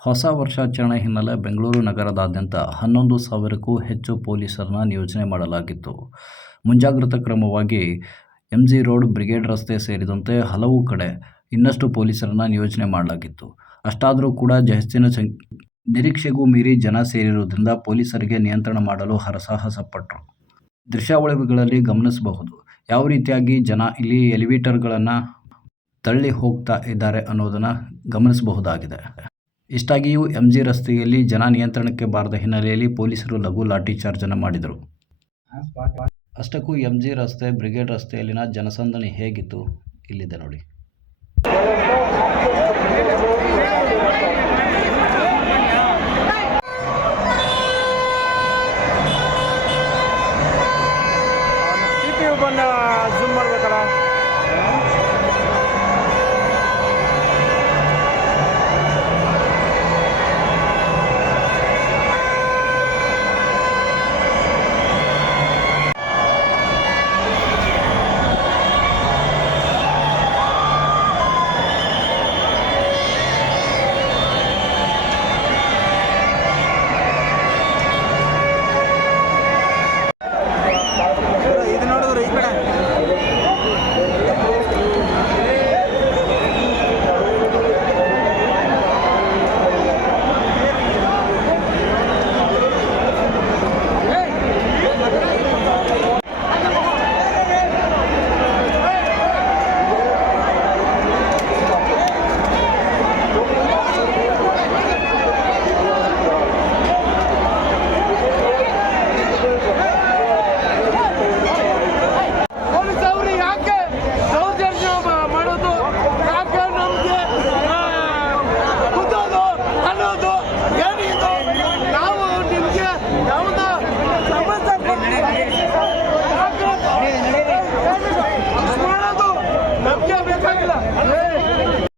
ಹೊಸ ವರ್ಷಾಚರಣೆ ಹಿನ್ನೆಲೆ ಬೆಂಗಳೂರು ನಗರದಾದ್ಯಂತ ಹನ್ನೊಂದು ಸಾವಿರಕ್ಕೂ ಹೆಚ್ಚು ಪೊಲೀಸರನ್ನ ನಿಯೋಜನೆ ಮಾಡಲಾಗಿತ್ತು. ಮುಂಜಾಗ್ರತಾ ಕ್ರಮವಾಗಿ ಎಂಜಿ ರೋಡ್, ಬ್ರಿಗೇಡ್ ರಸ್ತೆ ಸೇರಿದಂತೆ ಹಲವು ಕಡೆ ಇನ್ನಷ್ಟು ಪೊಲೀಸರನ್ನ ನಿಯೋಜನೆ ಮಾಡಲಾಗಿತ್ತು. ಅಷ್ಟಾದರೂ ಕೂಡ ಹೆಚ್ಚಿನ ನಿರೀಕ್ಷೆಗೂ ಮೀರಿ ಜನ ಸೇರಿರುವುದರಿಂದ ಪೊಲೀಸರಿಗೆ ನಿಯಂತ್ರಣ ಮಾಡಲು ಹರಸಾಹಸ ಪಟ್ಟರು ದೃಶ್ಯಾವಳಿಗಳಲ್ಲಿ ಗಮನಿಸಬಹುದು ಯಾವ ರೀತಿಯಾಗಿ ಜನ ಇಲ್ಲಿ ಎಲಿವೇಟರ್ಗಳನ್ನು ತಳ್ಳಿ ಹೋಗ್ತಾ ಇದ್ದಾರೆ ಅನ್ನೋದನ್ನು ಗಮನಿಸಬಹುದಾಗಿದೆ. ಇಷ್ಟಾಗಿಯೂ ಎಂಜಿ ರಸ್ತೆಯಲ್ಲಿ ಜನ ನಿಯಂತ್ರಣಕ್ಕೆ ಬಾರದ ಹಿನ್ನೆಲೆಯಲ್ಲಿ ಪೊಲೀಸರು ಲಘು ಲಾಠಿ ಚಾರ್ಜನ್ನು ಮಾಡಿದರು. ಅಷ್ಟಕ್ಕೂ ಎಂಜಿ ರಸ್ತೆ, ಬ್ರಿಗೇಡ್ ರಸ್ತೆಯಲ್ಲಿನ ಜನಸಂದಣಿ ಹೇಗಿತ್ತು ಇಲ್ಲಿದೆ ನೋಡಿ. ಬಂದ